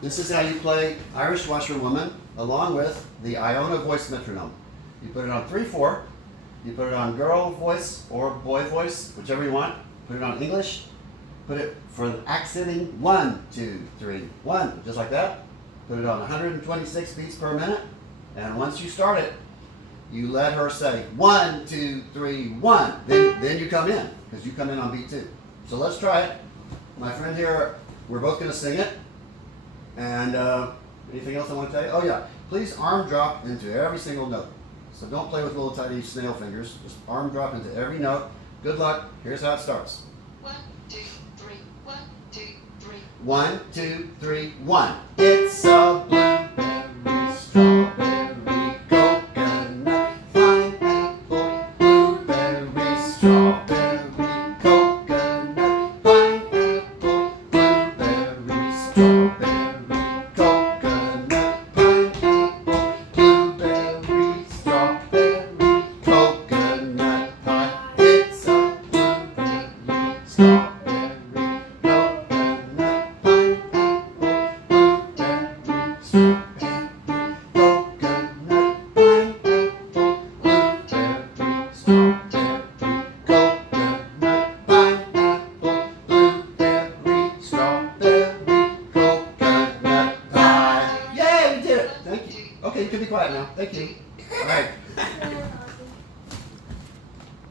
This is how you play Irish Washerwoman along with the Iona Voice Metronome. You put it on 3/4, you put it on girl voice or boy voice, whichever you want. Put it on English, put it for the accenting 1, 2, 3, 1, just like that. Put it on 126 beats per minute, and once you start it, you let her say 1, 2, 3, 1. Then you come in, because you come in on beat 2. So let's try it. My friend here, we're both going to sing it. And anything else I want to tell you? Oh yeah, please arm drop into every single note. So don't play with little tiny snail fingers. Just arm drop into every note. Good luck. Here's how it starts. 1, 2, 3, 1, 2, 3. 1, 2, 3, 1. It's a blueberry, strawberry, coconut, pineapple, blueberry, strawberry, coconut, pineapple, blueberry, strawberry, coconut, pineapple, blueberry, strawberry, coconut pie. It's a blueberry, strawberry, Okay, you can be quiet now. Thank you. All right.